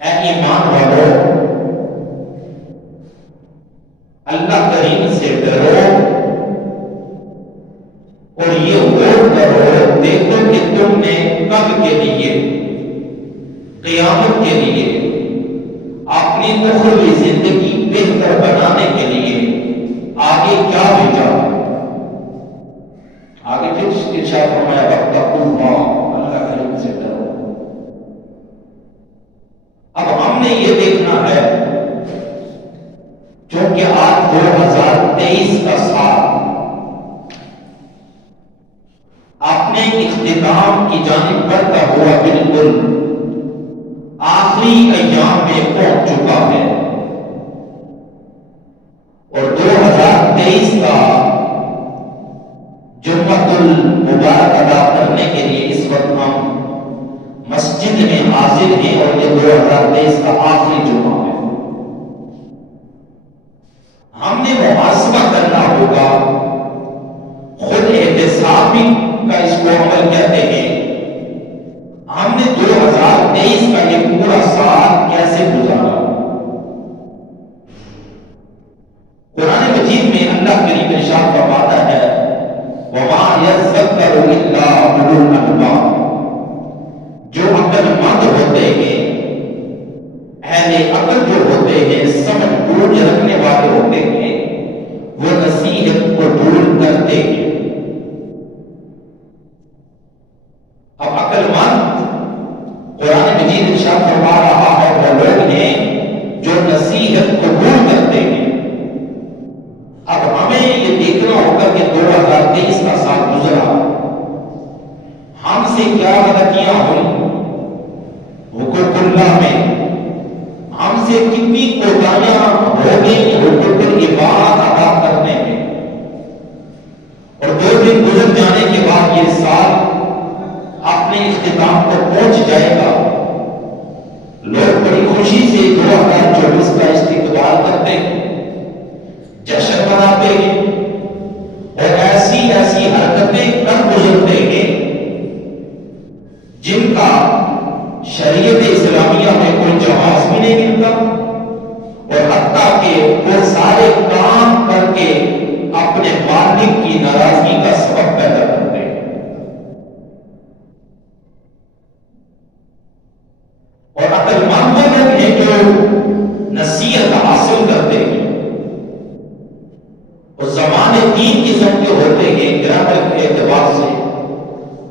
اے ایمان والو، اللہ کریم سے ڈرو اور یہ غور کرو، دیکھو کہ تم نے کب کے لیے، قیامت کے لیے، اپنی اخروی زندگی بہتر بنانے کے لیے آگے کیا بھیجا۔ آگے پھر ارشاد فرمایا واتقوا اللہ، اللہ کریم سے ڈرو۔ اب ہم نے یہ دیکھنا ہے چونکہ آج 2023 کا سال اپنے اختتام کی جانب بڑھتا ہوا بالکل آخری ایام میں پہنچ چکا ہے، اور 2023 کا جمعۃ المبارک ادا کرنے کے لیے اس وقت ہم مسجد میں حاضر ہیں، اور یہ 2023 کا آخری جمعہ ہے۔ ہم نے محاسبہ کرنا ہوگا، خود احتسابی کا اس کو عمل کہتے ہیں۔ ہم نے 2023 کا یہ پورا سال کیسے گزارا۔ قرآن مجید میں اللہ کریم ارشاد فرماتا ہے وَمَا يَذَّكَّرُ إِلَّا أُولُو الْأَلْبَابِ، جو عقل مند ہوتے ہیں، اہل عقل جو ہوتے ہیں، سمجھ بوجھ رکھنے والے ہوتے ہیں، وہ نصیحت قبول کرتے ہیں۔ اب عقل مند قرآن مجید ارشاد فرما رہا ہے وہ لوگ ہیں جو نصیحت قبول کرتے ہیں۔ اب ہمیں یہ دیکھنا ہوگا کہ 2023 کا سال گزرا، ہم سے کیا غلطیاں ہوئی حقوق اللہ میں، ہم سے کتنی کوتاہیاں ہو گئی حقوق العباد ادا کرنے میں، اور 2 دن گزر جانے کے بعد یہ سال اپنے اختتام کو پہنچ جائے گا۔ لوگ بڑی خوشی سے 2024 کا استقبال کرتے ہیں، جشن مناتے ہیں، اور ایسی حرکتیں کر گزرتے ہیں جن کا شریعت اسلامیہ میں کوئی جواز بھی نہیں ملتا، اور حتیٰ کہ وہ سارے کام کر کے اپنے مالک کی ناراضگی کا سبب پیدا کرتے ہیں۔ اور عقل مند وہ لوگ ہیں جو نصیحت حاصل کرتے ہیں، اور زمانے 3 قسم کے ہوتے ہیں گرامر کے اعتبار سے،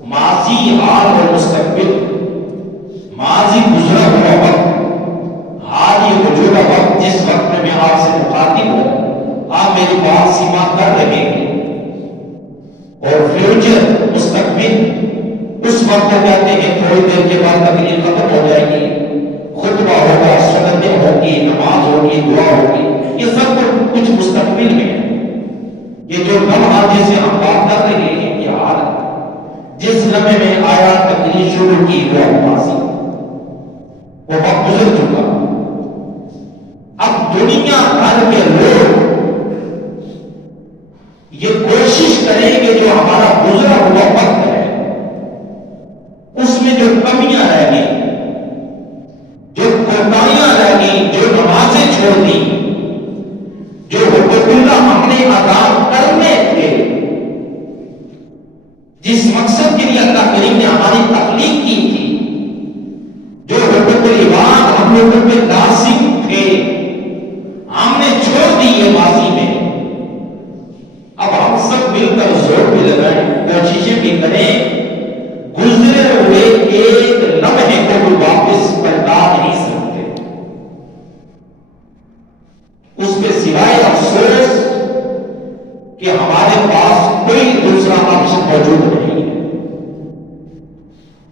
ماضی، حال اور مستقبل۔ ماضی گزرا ہوا وقت، حال یہ موجودہ وقت جس وقت میں آپ سے مخاطب ہوں، آپ میری بات سماعت کر رہے ہیں، اور فیوچر، مستقبل، اس وقت کو کہتے ہیں تھوڑی دیر کے بعد تقریر ختم ہو جائے گی، خطبہ ہوگا، سنتیں ہوگی، نماز ہوگی، دعا ہوگی، یہ سب کچھ مستقبل میں ہے۔ یہ جو لمحہ جسے ہم بات کر رہے ہیں، یہ حال جس لمحے میں آیا تقریر شروع کی وہ ماضی، وہ وقت گزر چکا۔ اب دنیا بھر کے لوگ یہ کوشش کریں گے جو ہمارا گزرا ہوا وقت ہے اس میں جو کمیاں رہ گئی، جو کوتاہیاں رہ گئی، جو نمازیں چھوڑ دی، جو حقوق اللہ ہم نے ادا کرنے تھے، جس مقصد کے لیے اللہ کریم نے ہماری تخلیق کی تھی، جو حقوق العباد ہم لوگوں پہ لازم تھے، ہم نے چھوڑ دی یہ ماضی میں۔ اب ہم سب مل کر زور بھی لگائیں، کوششیں بھی کریں، گزرے ہوئے ایک لمحے کو بھی واپس پلٹا نہیں سکتے، اس کے سوائے افسوس کہ ہمارے پاس کوئی دوسرا آپشن موجود نہیں ہے۔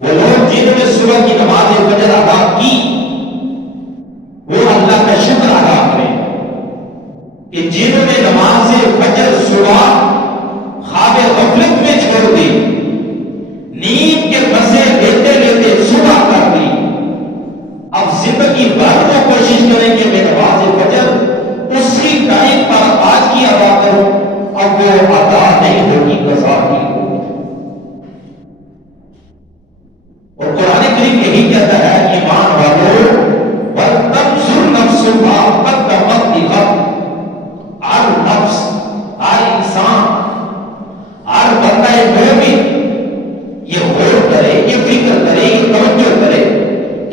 وہ لوگ جنہوں نے صبح کی نماز فجر ادا کی وہ اللہ کا شکر ادا کریں کہ جنہوں نے نماز فجر صبح خواب غفلت میں چھوڑ دی، نیند کے مزے لیتے لیتے صبح کر دی، اب زندگی بھر میں کوشش کریں کہ میں نماز فجر اسی ٹائم پر آج کی ادا کروں، اب وہ ادا نہیں ہوگی، قضا کی ہوگی۔ اور قرآن کریم یہی کہتا ہے ایمان والوں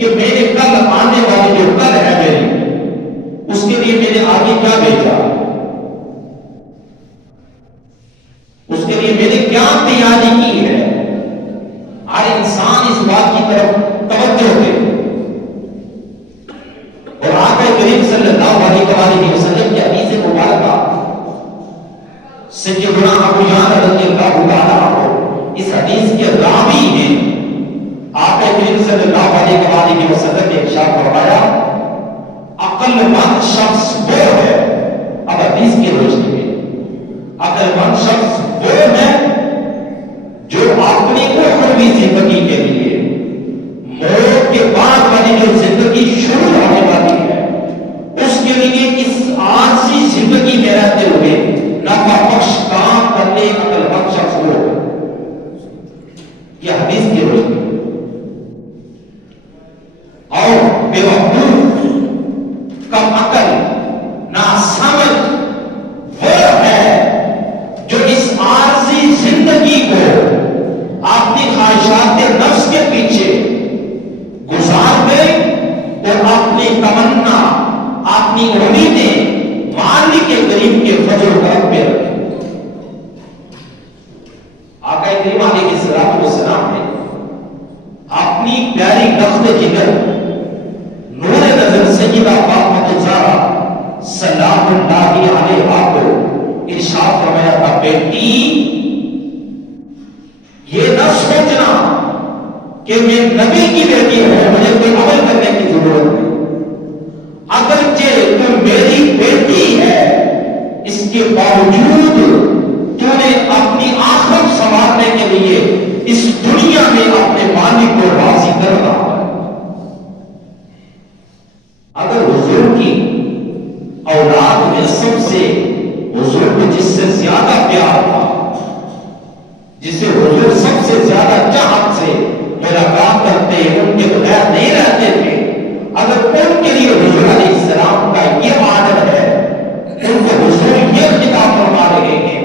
کہ میرے کل آنے والی جو کل ہے میری، اس کے لیے میرے آگے کیا بھیجا، اس کے لیے میں نے کیا تیاری کی ہے. ہر انسان اس بات کی طرف توجہ دے. اور آقا کریم صلی اللہ علیہ وسلم کی حدیث مبارکہ سیدنا ابو جان رضی اللہ تعالیٰ عنہ اس حدیث کے راوی ہیں. آقا کریم صلی اللہ علیہ وسلم نے ارشاد فرمایا عقل مند شخص وہ ہے، اب حدیث کی روشنی میں عقل مند شخص وہ ہے جو اپنی اخروی زندگی کے لیے موت کے بعد والی جو زندگی شروع ہونے والی ہے اس کے لیے اس عارضی زندگی میں رہتے ہوئے نفع بخش کام کرنے عقل مند شخص وہ ہے. یہ حدیث کی روشنی اور بے وقوف کم عقل ناسمجھ وہ ہے جو اس عارضی زندگی کو اپنی خواہشات نفس کے پیچھے گزار دے اور اپنی تمنا اپنی امیدیں مالک کے کریم کے فضل و کرم پہ رکھے. آقا کریم علیہ السلام نے اپنی پیاری لفظ جگر نور نظر سیدہ فاطمہ الزہرا سلام اللہ علیہا کو ارشاد فرمایا تھا بیٹی یہ نہ سوچنا کہ میں نبی کی بیٹی ہوں مجھے کوئی عمل کرنے کی ضرورت نہیں. اگرچہ تو میری بیٹی ہے اس کے باوجود تو نے اپنی آخرت سنوارنے کے لیے اس دنیا میں اپنے مالک کو راضی کر رہا ہے. اگر حضور کی اولاد میں سب سے حضور کو جس سے زیادہ پیار تھا، جسے حضور سب سے زیادہ چاہت سے ملاقات کرتے ان کے بغیر نہیں رہتے تھے، اگر ان کے لیے حضور علیہ السلام کا یہ آدر ہے، ان کو حضور یہ خطاب فرما رہے ہیں،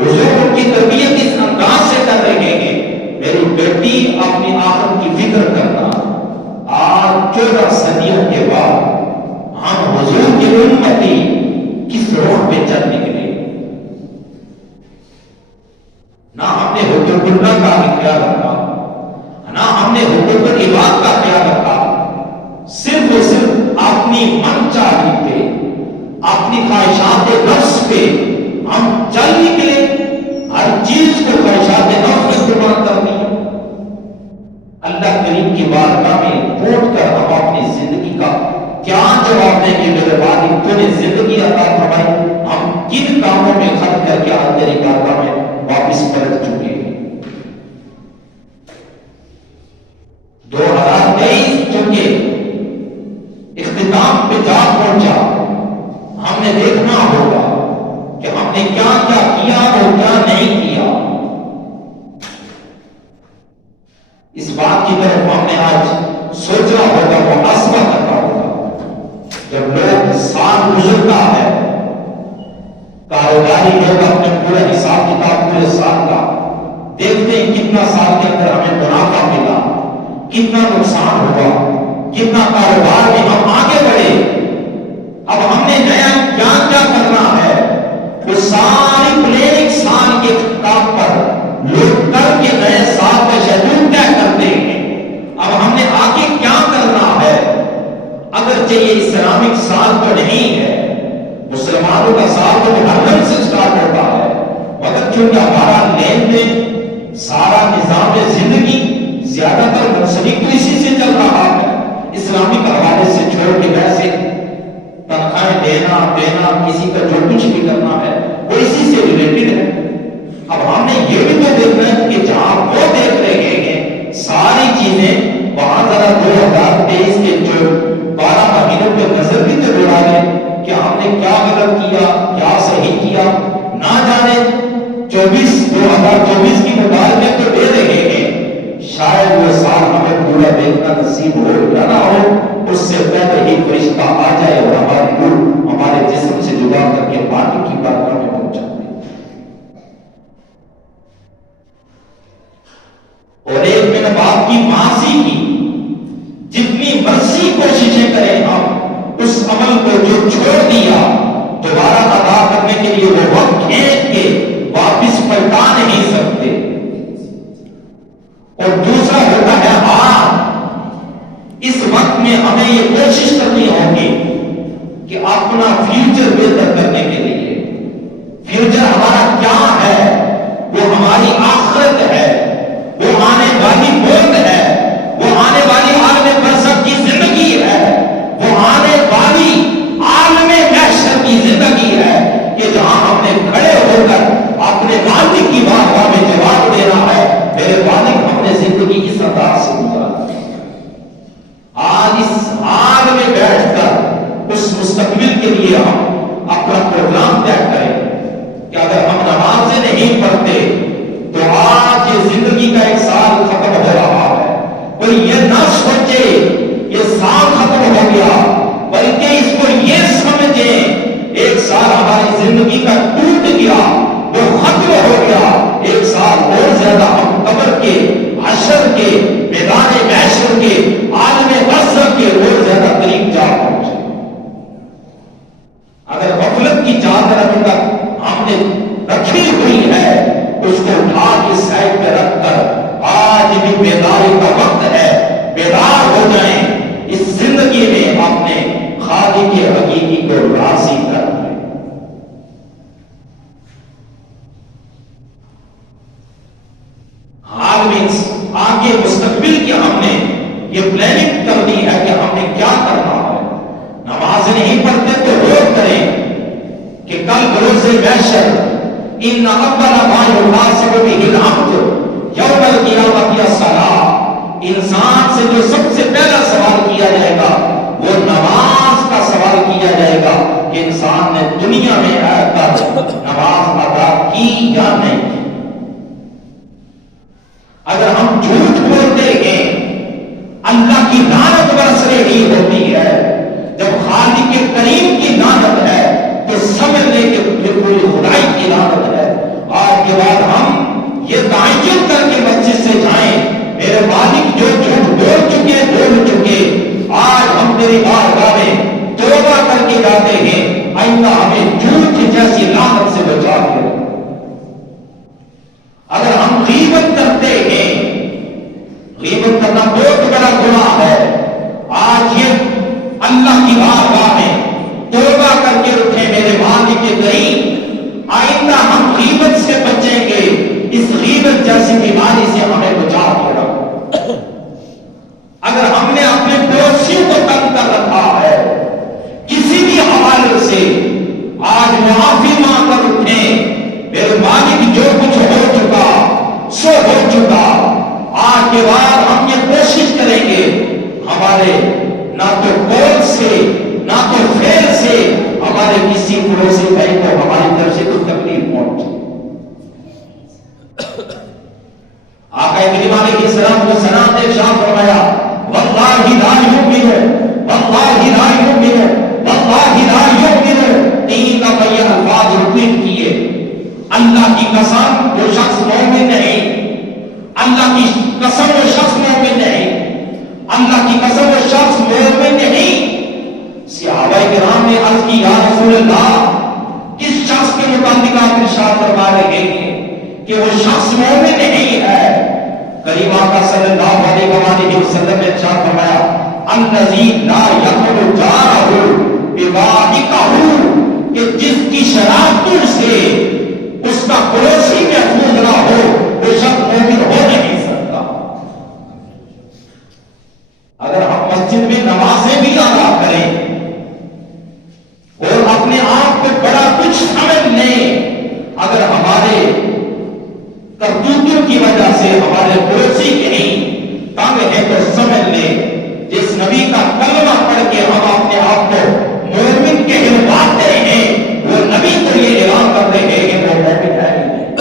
حضور ان کی تربیت اس انداز سے کر رہے ہیں میری بیٹی اپنی آخرت کی فکر کرنا. آج 14 صدیوں کے بعد ہم حضور کی امتی کس روڈ پہ چل نکلے. نہ ہم نے حقوق اللہ کا بھی خیال رکھا، نہ ہم نے حقوق العباد کا خیال رکھا. صرف اور صرف اپنی من چاہی پہ، اپنی خواہشات نفس پہ ہم چل نکلے. ہر چیز کو خواہشات نفس میں قربان کر دیا. اللہ کریم کی بارگاہ میں پھوٹ کر ہم اپنی زندگی کا کیا جواب دیں گے؟ میرے والد تو نے زندگی عطا فرمائی، ہم کن کاموں میں خرچ کر کے آج تیری بارگاہ میں واپس پلٹ چکے ہیں. 2023 چونکہ اختتام پہ جا پہنچا، ہم نے دیکھنا ہوگا کہ ہم نے کیا کیا کیا اور کیا نہیں کیا. اس بات کی طرف ہم نے آج سوچنا ہوگا، محاسبہ کرنا ہوگا. جب لوگ سال گزرتا ہے، کاروباری لوگ اپنے پورا حساب کتاب پورے سال کا دیکھتے ہیں کتنا سال کے اندر ہمیں منافع ملا، کتنا نقصان ہوا، کتنا کاروبار میں ہم آگے بڑھے. اب ہم نے نیا کیا کیا کرنا ہے، وہ ساری پلاننگ سال کے اختتام پر لوگ کر کے نئے سال کا شیڈول طے کرتے ہیں. اب ہم نے آگے کیا کرنا ہے. اگرچہ یہ اسلامک سال تو نہیں ہے، مسلمانوں کا سال تو محرم سے سٹارٹ ہوتا ہے، مگر چونکہ ہمارا لین دین سارا نظام زندگی زیادہ تر منسلک تو اسی سے چل رہا ہے. اسلامک حوالے سے چھوڑ کے ویسے تنخواہیں دینا کسی کا جو کچھ بھی کرنا ہے وہ اسی سے ریلیٹڈ ہے. اب ہم نے یہ بھی تو دیکھنا ہے کہ جہاں وہ دیکھ رہے ہیں ساری چیزیں، وہاں ذرا 2023 کے جو 12 مہینوں پہ نظر بھی تو دوڑا لیں کہ ہم نے کیا غلط کیا، کیا صحیح کیا. نہ جانے 2024 کی مبارکیں تو دے رہے ہیں، شاید وہ سال ہمیں پورا دیکھنا نصیب ہو یا نہ ہو، اس سے پہلے ہی فرشتہ آ جائے اور ہماری روح ہمارے جسم سے جدا کر کے باقی کی بارگاہ میں پہنچا دے. اور ایک میں نے باپ کی معاصی کی، جتنی کوششیں کریں ہم اس عمل کو جو چھوڑ دیا دوبارہ ادا کرنے کے لیے وہ وقت کھینچ کے واپس پلٹا نہیں سکتے. اور دوسرا ہوتا ہے اس وقت میں ہمیں یہ کوشش کرنی ہوگی کہ اپنا فیوچر بہتر کرنے کے لیے. فیوچر ہمارا کیا ہے؟ وہ ہماری آخرت ہے، وہ آنے والی موت ہے، وہ آنے والی عالم برزخ کی زندگی ہے، وہ آنے والی عالم محشر کی زندگی ہے کہ جہاں ہم نے کھڑے ہو کر اپنے مالک کی بارگاہ میں جواب دینا ہے میرے مالک ہم نے زندگی اس انداز سے گزارا. آج اس حال میں بیٹھ کر اس مستقبل کے لیے ہم اپنا پروگرام طے کریں کہ اگر ہم نمازیں نہیں پڑھتے تو آج یہ زندگی کا ایک سال ختم ہو رہا ہے. کوئی یہ نہ سوچے یہ سال ختم ہو گیا، بلکہ اس کو یہ سمجھے ایک سال ہماری زندگی کا ٹوٹ گیا، وہ ختم ہو گیا. ایک سال اور زیادہ ہم قبر کے، حشر کے، میدان محشر کے، عالم برزخ کے اور زیادہ قریب جا پہنچے. اگر غفلت کی چادر ابھی تک ہم نے رکھی ہوئی ہے اس کو اٹھا کے سائڈ پہ رکھ کر آج بھی بیداری کا وقت ہے، بیدار ہو جائیں. اس زندگی میں اپنے خالق کے حقیقی کو راضی کرنا ہے. حال میں آگے مستقبل کی ہم نے یہ پلاننگ کرنی ہے کہ ہم نے کیا کرنا ہے. نماز نہیں پڑھتے تو روز کریں کہ کل بروز محشر ان اول ما یحاسب به العبد یوم القیامت الصلاۃ، انسان سے جو سب سے پہلا سوال کیا جائے گا وہ نماز کا سوال کیا جائے گا کہ انسان نے دنیا میں آ کر نماز ادا کی یا نہیں. اگر ہم جھوٹ بولتے ہیں اللہ کی لعنت برس رہی ہوتی ہے. جب خالق کے کریم کی لعنت ہے تو سمجھ لے کہ پھر کوئی خدائی کی لعنت ہے. آج کے بعد ہم یہ تعین کر کے مسجد سے جائیں میرے مالک جو جھوٹ بول چکے آج ہم تیری بارگاہ میں توبہ کر کے جاتے ہیں، آئندہ ہمیں جھوٹ جیسی لعنت سے بچا دے. اگر ہم غیبت کرتے ہیں، غیبت کرنا بہت بڑا گناہ ہے. آج یہ اللہ کی بارگاہ میں توبہ کر کے اٹھے میرے مالک کے کریم، آئندہ ہم غیبت سے بچیں گے. اس غیبت جیسی بیماری سے ہمیں بچا دے. اگر ہم نے اپنے پڑوسیوں کو تنگ کر رکھا ہے کسی بھی حوالے سے، آج معافی مانگ کر اٹھیں میرے مالک جو کچھ ہو چکا سو ہو چکا. آج کے بعد ہم یہ کوشش کریں گے ہمارے نہ تو قول سے نہ تو فعل سے ہمارے کسی پڑوسی بھائی کو ہماری طرف سے کوئی تکلیف پہنچے. آقا کریم علیہ السلام کو سلام نے ارشاد فرمایا واللہ لا یؤمن واللہ لا یؤمن واللہ لا یؤمن. 3 دفعہ یہ الفاظ ریپیٹ کیے. اللہ کی قسم وہ شخص مومن نہیں، اللہ کی قسم وہ شخص مومن نہیں، اللہ کی قسم وہ شخص مومن نہیں. صحابہ کرام نے عرض کی یا رسول اللہ کس شخص کے متعلق آپ ارشاد فرما رہے ہیں کہ وہ شخص مومن نہیں ہے؟ کریم آقا صلی اللہ علیہ وآلہ وسلم نے ارشاد فرمایا الذی لا یقبل جارہ بواعقہ، کہ جس کی شرارتوں سے اس کا پڑوسی محفوظ نہ ہو وہ شخص مومن ہو نہیں سکتا. اگر ہم مسجد میں نمازیں بھی ادا کریں اور اپنے آپ کو بڑا کچھ سمجھ لیں، اگر ہمارے کرتوتوں کی وجہ سے ہمارے پڑوسی کہیں تنگ ہے تو سمجھ لیں جس نبی کا کلمہ پڑھ کے ہم اپنے آپ کو مومن کہلواتے ہیں وہ نبی کو یہ اعلان کر رہے ہیں کہ وہ مومن ہے ہی نہیں،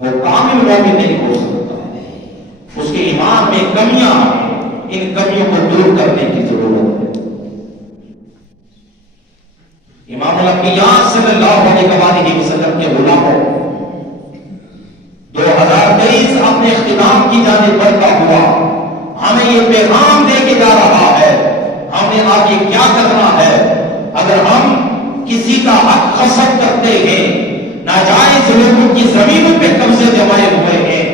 وہ کامل مومن نہیں ہو سکتا. اس کے ایمان میں کمیاں ہیں، ان کمیوں کو دور کرنے کی ضرورت ہے. امام الانبیاء صلی اللہ علیہ وسلم کے غلاموں 2023 اپنے اختتام کی جانب بڑھتا ہوا ہمیں یہ پیغام دے کے جا رہا ہے آگے کیا کرنا ہے. اگر ہم کسی کا حق غصب کرتے ہیں، ناجائز لوگوں کی زمینوں پہ قبضے جمائے ہوئے ہیں،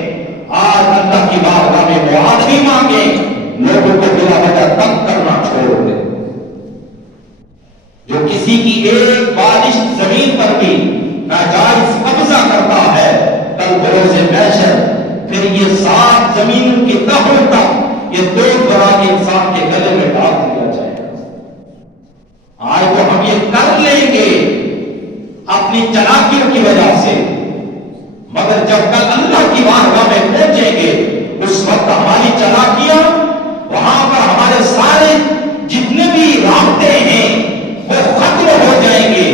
آج اللہ کی بارگاہ میں معافی مانگیں، لوگوں کو بلا وجہ تنگ کرنا چھوڑ دیں. جو کسی کی ایک بارش زمین پر بھی ناجائز قبضہ کرتا ہے، کل بروز محشر پھر یہ 7 زمینوں کی تہوں تک یہ 2 بنا کے انسان کے گلے میں ڈال دیا جائے گا. آج تو ہم یہ کر لیں گے اپنی چالاکیوں کی وجہ سے، مگر جب کل اللہ کی بارگاہ میں پہنچیں گے اس وقت ہماری چالاکیاں، وہاں پر ہمارے سارے جتنے بھی رابطے ہیں وہ ختم ہو جائیں گے.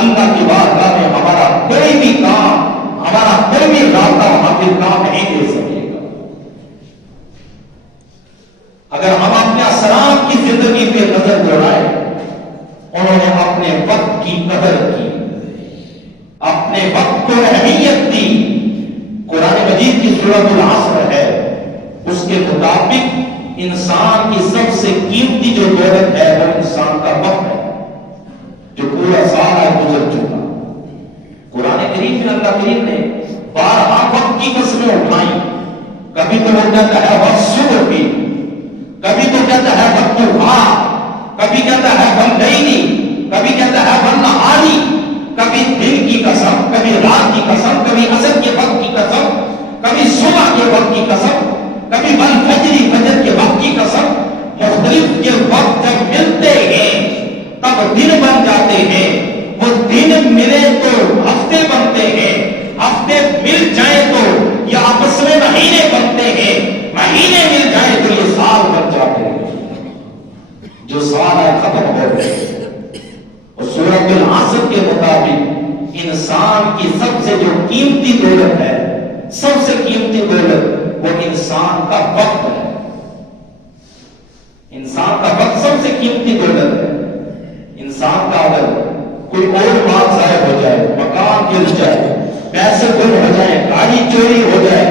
اللہ کی بارگاہ میں ہمارا کوئی بھی کام، ہمارا کوئی بھی رابطہ وہاں پہ کام نہیں دے سکے گا. اگر ہم اپنے اسلام کی زندگی پہ نظر دوڑائیں، انہوں نے اپنے وقت کی قدر کی، اپنے وقت کو اہمیت دی. قرآن مجید کی سورۃ العصر ہے، اس کے مطابق انسان کی سب سے قیمتی جو دولت ہے وہ انسان کا وقت ہے، جو پورا سال گزر چکا. قرآن کریم میں اللہ کریم نے بارہا وقت کی قسمیں اٹھائیں. کبھی تو وہ کہتا ہے وقت صبح کی، کبھی تو کہتا ہے وقت دھا، کبھی کہتا ہے بندینی، کبھی کہتا ہے بنہاری، کبھی دن کی قسم، کبھی رات کی قسم، کبھی عصر کے وقت کی قسم، کبھی صبح کے وقت کی قسم، کبھی فجری فجر کے وقت کی قسم. مختلف کے وقت جب ملتے ہیں تب دن بن جاتے ہیں. وہ دن ملے تو ہفتے بنتے ہیں، ہفتے مل جائیں تو یہ آپس میں مہینے بنتے ہیں، مہینے مل جائیں تو یہ سال بن جاتے ہیں. جو سال ہے ختم ہو گئے. اور سورۃ العصر کے مطابق انسان کی سب سے جو قیمتی دولت ہے، سب سے قیمتی دولت وہ انسان کا وقت ہے. انسان کا وقت سب سے قیمتی دولت ہے. انسان کا اگر کوئی اور بات ضائع ہو جائے، مکان گر جائے، پیسے گم ہو جائے، گاڑی چوری ہو جائے،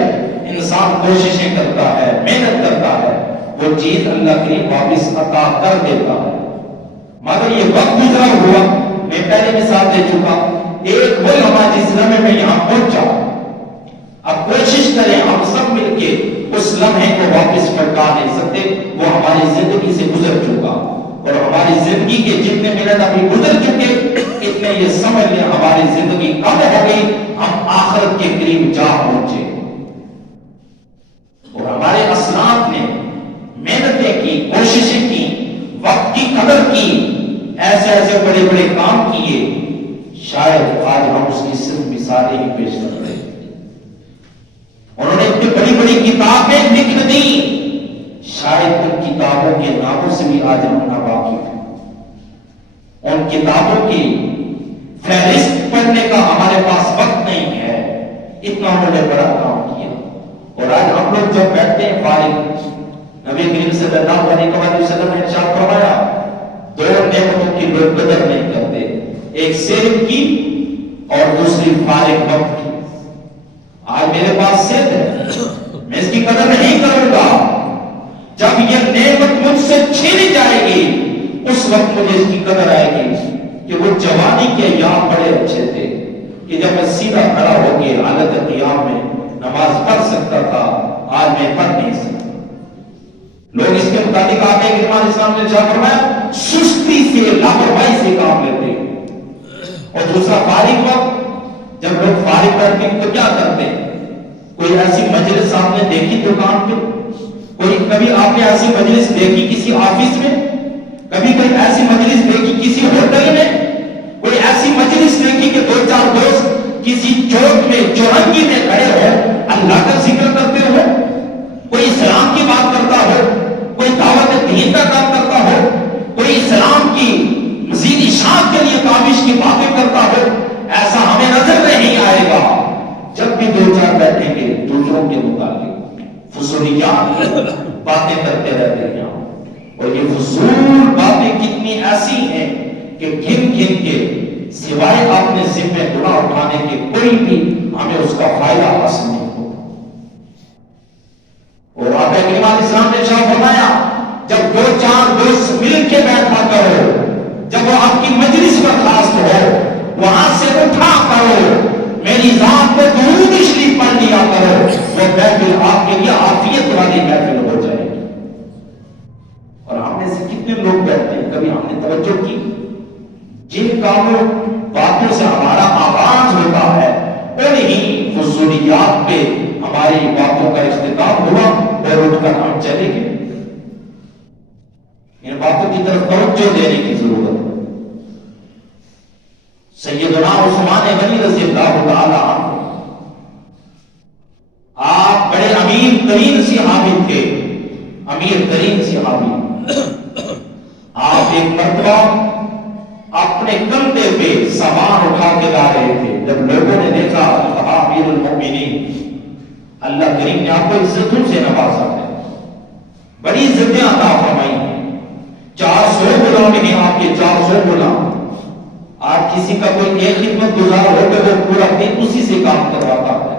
انسان کوششیں کرتا ہے، محنت کرتا ہے، وہ چیز اللہ کی واپس عطا کر دیتا ہے. مگر یہ وقت گزرا ہوا، میں پہلے مثال دے چکا، ایک وہ لمحہ جس لمحے میں یہاں پہنچا، اب کوشش کریں ہم سب مل کے اس لمحے کو واپس پلٹا نہیں سکتے. وہ ہماری زندگی سے گزر چکا، اور ہماری زندگی کے جتنے منٹ ابھی گزر چکے اتنے یہ سمجھ لیں ہماری زندگی کم ہو گئی، ہم آخرت کے قریب جا پہنچے. اور ہمارے اسلاف نے محنتیں کی، کوششیں کی، وقت کی قدر کی، ایسے ایسے بڑے بڑے کام کیے. شاید آج ہم اس کی صرف مثالیں ہی پیش کرتے ہیں. انہوں نے اتنی بڑی بڑی کتابیں لکھ دی، شاید ان کتابوں کے ناموں سے بھی آج ہم ناواقف ہیں. ان کتابوں کی فہرست پڑھنے کا ہمارے پاس وقت نہیں ہے. اتنا انہوں نے بڑا کام کیا. اور آج ہم لوگ جب بیٹھتے ہیں فارغ، نبی کریم صلی اللہ علیہ وسلم نے ارشاد فرمایا 2 نعمتوں کی لوگ قدر نہیں کرتے، ایک صحت کی اور دوسری فارغ وقت کی. آج میرے پاس صحت ہے، میں اس کی قدر نہیں کروں گا. جب یہ نعمت مجھ سے چھین جائے گی اس وقت مجھے اس کی قدر آئے گی کہ وہ جوانی کے ایام بڑے اچھے تھے کہ جب میں سیدھا کھڑا ہو کے حالت قیام میں نماز پڑھ سکتا تھا، آج میں پڑھ نہیں سکتا. لوگ اس کے مطابق آتے ہیں کہ امام اسلام نے ارشاد فرمایا سستی سے، لاپرواہی سے کام لیتے ہیں. اور دوسرا فارغ وقت، جب لوگ فارغ بیٹھتے ہیں تو کیا کرتے ہیں؟ کوئی ایسی مجلس آپ نے دیکھی دکان پہ، کبھی آپ نے ایسی مجلس دیکھی کسی آفس میں، کبھی کوئی ایسی مجلس دیکھی کسی ہوٹل میں، کوئی ایسی مجلس دیکھی کہ 2-4 دوست کسی چوک میں چورنگی میں کھڑے ہو، اللہ کا ذکر کرتے ہو، کوئی اسلام کی بات کرتا ہو، کوئی دعوت دین کا کام کرتا ہو، کوئی اسلام کی مزید اشاعت کے لیے کاوش کی باتیں کرتا ہو. ایسا ہمیں نظر نہیں آئے گا. جب بھی 2-4 بیٹھیں گے دوسروں کے متعلق فضولیات باتیں کرتے رہتے ہیں. اور یہ فضول باتیں کتنی ایسی ہیں کہ گن گن کے سوائے اپنے ذمہ گناہ اٹھانے کے کوئی بھی ہمیں اس کا فائدہ حاصل نہیں ہوتا. اور آپ کریم علیہ السلام نے ارشاد فرمایا جب 2-4 دوست مل کے بیٹھا لوگ بیٹھتے ہیں، کبھی ہم نے توجہ کی؟ جن کاموں باتوں سے ہمارا آغاز ہوتا ہے انہی فضولیات پہ ہماری باتوں کا اختتام ہوا اور اٹھ کر ہم چلے گئے۔ ان باتوں کی طرف توجہ دینے کی ضرورت ہے۔ سیدنا عثمان غنی رضی اللہ تعالی عنہ، آپ بڑے امیر ترین صحابی تھے، امیر ترین صحابی۔ آپ ایک مرتبہ اپنے کندھے پہ سامان اٹھا کے لا رہے تھے، جب لوگوں نے دیکھا کہا امیر المؤمنین، اللہ کریم نے آپ کو عزتوں سے نوازا ہے، بڑی عزتیں عطا فرمائی ہیں، 400 غلام ہیں آپ کے، 400 غلام۔ آج کسی کا کوئی ایک خدمت گزار ہو کہ وہ پورا دن اسی سے کام کرواتا ہے،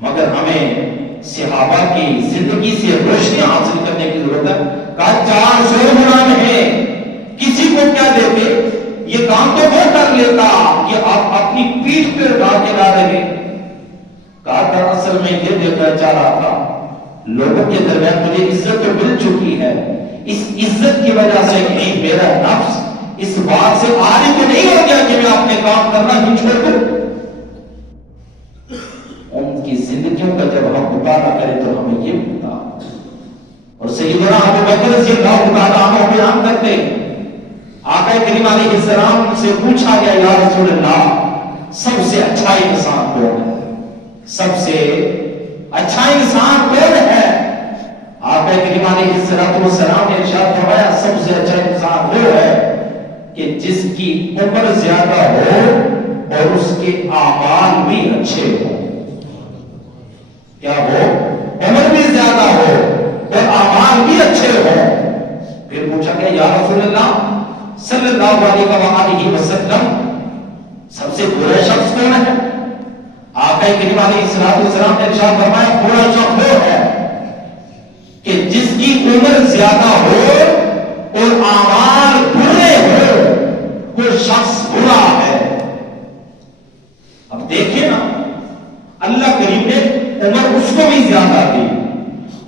مگر ہمیں صحابہ کی زندگی سے روشنی حاصل کرنے کی ضرورت ہے۔ کہا 400 غلام ہیں، کسی کو کیا دیتے؟ یہ کام تو وہ کر لیتا، یہ آپ اپنی پیٹھ پہ اٹھا کے لا رہے۔ کہا دراصل میں یہ دیکھنا چاہ رہا تھا، لوگوں کے درمیان مجھے عزت تو مل چکی ہے، اس عزت کی وجہ سے کہیں میرا نفس اس بات سے عاری تو نہیں ہو گیا کہ میں اپنے کام کرنا ہی چھوڑ دوں۔ ان کی زندگیوں کا جب ہم مطالعہ کریں تو ہمیں یہ ملتا، اور سیدنا ابو بکر رضی اللہ تعالیٰ عنہ بیان کرتے، آقا کریم علیہ السلام سے پوچھا گیا یا رسول اللہ سب سے اچھا انسان کون ہے؟ سب سے اچھا انسان کون ہے؟ آقا کریم علیہ السلام نے ارشاد فرمایا سب سے اچھا انسان وہ ہے کہ جس کی عمر زیادہ ہو اور اس کے اعمال بھی اچھے ہوں۔ کیا ہو؟ عمر بھی زیادہ ہو اور اعمال بھی اچھے ہوں۔ پھر پوچھا کہ یا رسول اللہ صلی اللہ علیہ وسلم سب سے برا شخص کون ہے؟ آقا کریم علیہ السلام نے ارشاد فرمایا برا شخص وہ ہے کہ جس کی عمر زیادہ ہو اور اعمال برے ہو، وہ شخص برا ہے۔ اب دیکھیں نا، اللہ کریم نے عمر اس کو بھی زیادہ دی،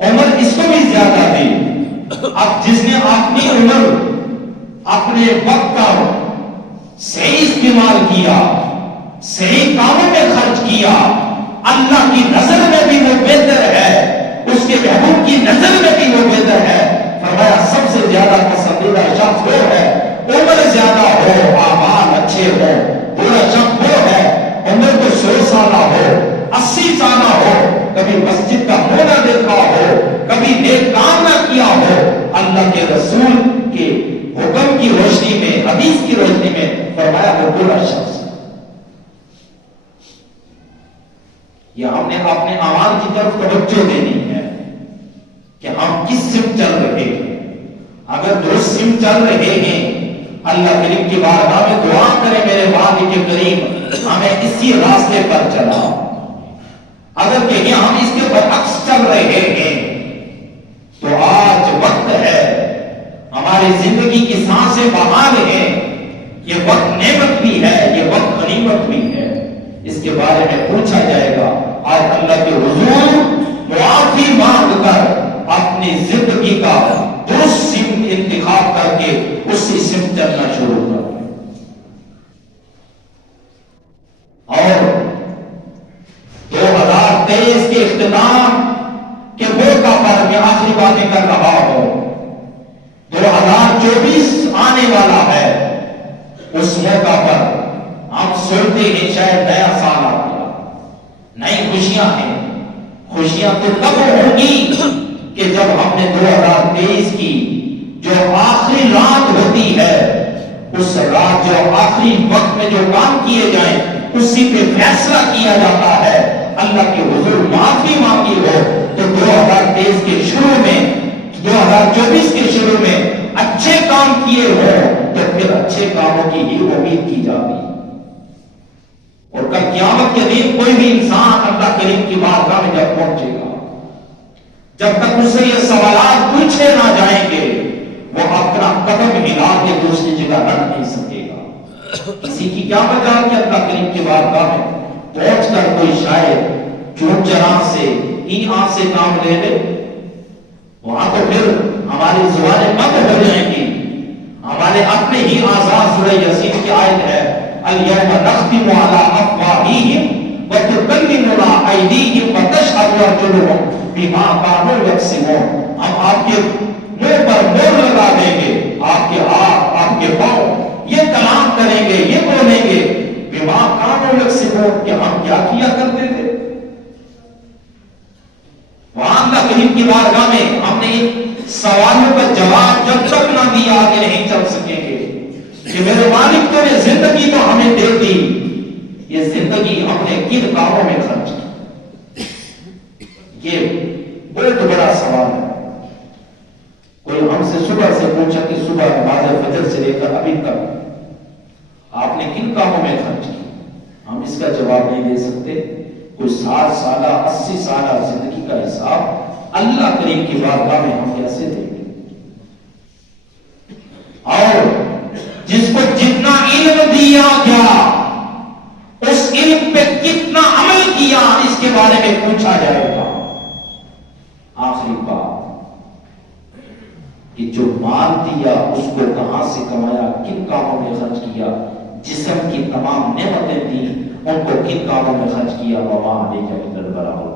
عمر اس کو بھی زیادہ دی۔ اب جس نے اپنی عمر اپنے وقت کا صحیح استعمال کیا، صحیح کاموں میں خرچ کیا، اللہ کی نظر میں بھی وہ بہتر ہے، اس کے محبوب کی نظر میں بھی وہ بہتر ہے۔ فرمایا سب سے زیادہ پسندیدہ شخص وہ ہے عمر زیادہ ہو اعمال اچھے ہو۔ برا شخص وہ ہے عمر کو 100 سالہ ہو 80 سالہ ہو، کبھی مسجد کا منہ نہ دیکھا ہو، کبھی نیک کام نہ کیا ہو، اللہ کے رسول کے حکم کی روشنی میں، حدیث کی روشنی میں فرمایا وہ برا شخص۔ یہ ہم نے اپنے اعمال کی طرف توجہ دینی ہے کہ ہم کس سمت چل رہے ہیں۔ اگر درست سمت چل رہے ہیں، اللہ کریم کی بارگاہ میں دعا کریں میرے مالک کریم ہمیں اسی راستے پر چلا۔ اگر کہیں ہم اس کے برعکس چل رہے ہیں تو آج وقت ہے، ہماری زندگی کی سانسیں بحال ہیں، یہ وقت نعمت بھی ہے، یہ وقت غنیمت بھی ہے، اس کے بارے میں پوچھا جائے گا۔ آج اللہ کے حضور معافی مانگ کر اپنی زندگی کا درست سمت انتخاب کر کے اسی سمت چلنا شروع کر۔ اور 2023 کے اختتام کے موقع پر میں آخری باتیں کر رہا ہوں، 2024 آنے والا ہے، اس موقع پر ہم سنتے ہیں شاید نیا سال آ گیا، نئی خوشیاں ہیں۔ خوشیاں تو تب ہوں گی کہ جب ہم نے 2023 کی جو آخری رات ہوتی ہے، اس رات جو آخری وقت میں جو کام کیے جائیں اسی پہ فیصلہ کیا جاتا ہے، اللہ کے حضور معافی مانگی ہو تو 2023 کے شروع میں، 2024 کے شروع میں اچھے کام کیے ہو تو پھر اچھے کاموں کی ہی امید کی جاتی۔ اور کل قیامت کے دن کوئی بھی انسان اللہ کریم کی بارگاہ میں جب پہنچے گا، جب تک اس سے یہ سوالات پوچھے نہ جائیں گے، وہ اپنا قدم ہلا کے دوسری جگہ رکھ نہیں سکے گا۔ کسی کی کیا مجال کہ اللہ کریم کی بارگاہ میں پہنچ کر کوئی شاید چون چران سے این آن سے کام لے لے، وہاں تو پھر ہماری زبانیں بند ہو جائیں گی، ہمارے اپنے ہی آزاد سورہ یاسین کی آیت ہے الیوم نختم علی افواہہم وتکلمنا ایدیہم وتشہد ارجلہم بما کانوا یکسبون. ہم آپ کے منہ پر مہر لگا دیں گے، آپ کے ہاتھ آپ کے پاؤں یہ کلام کریں گے، یہ بولیں گے بما کانوا یکسبون کہ ہم کیا کیا کرتے تھے. وہاں اللہ کریم کی بارگاہ میں ہم نے سوالوں کا جواب جب تک نہ دیا آگے نہیں چل سکیں گے کہ میرے مالک تو نے زندگی تو ہمیں دے دی، یہ زندگی ہم نے کن کاموں میں خرچ کی. یہ بہت بڑا سوال ہے. کوئی ہم سے صبح سے پوچھا کہ صبح نماز فجر سے لے کر ابھی تک آپ نے کن کاموں میں خرچ کی، ہم اس کا جواب نہیں دے سکتے. کوئی 60 سالہ 80 سالہ زندگی کا حساب اللہ کریم کی بارگاہ میں ہم کیسے دیں گے؟ اور جس کو جتنا علم دیا گیا اس علم پہ کتنا عمل کیا اس کے بارے میں پوچھا جائے گا. آخری بات کہ جو مال دیا اس کو کہاں سے کمایا، کن کاموں میں خرچ کیا، جسم کی تمام نعمتیں دی ان کو کن کاموں میں خرچ کیا. وما علیک الا البلاغ.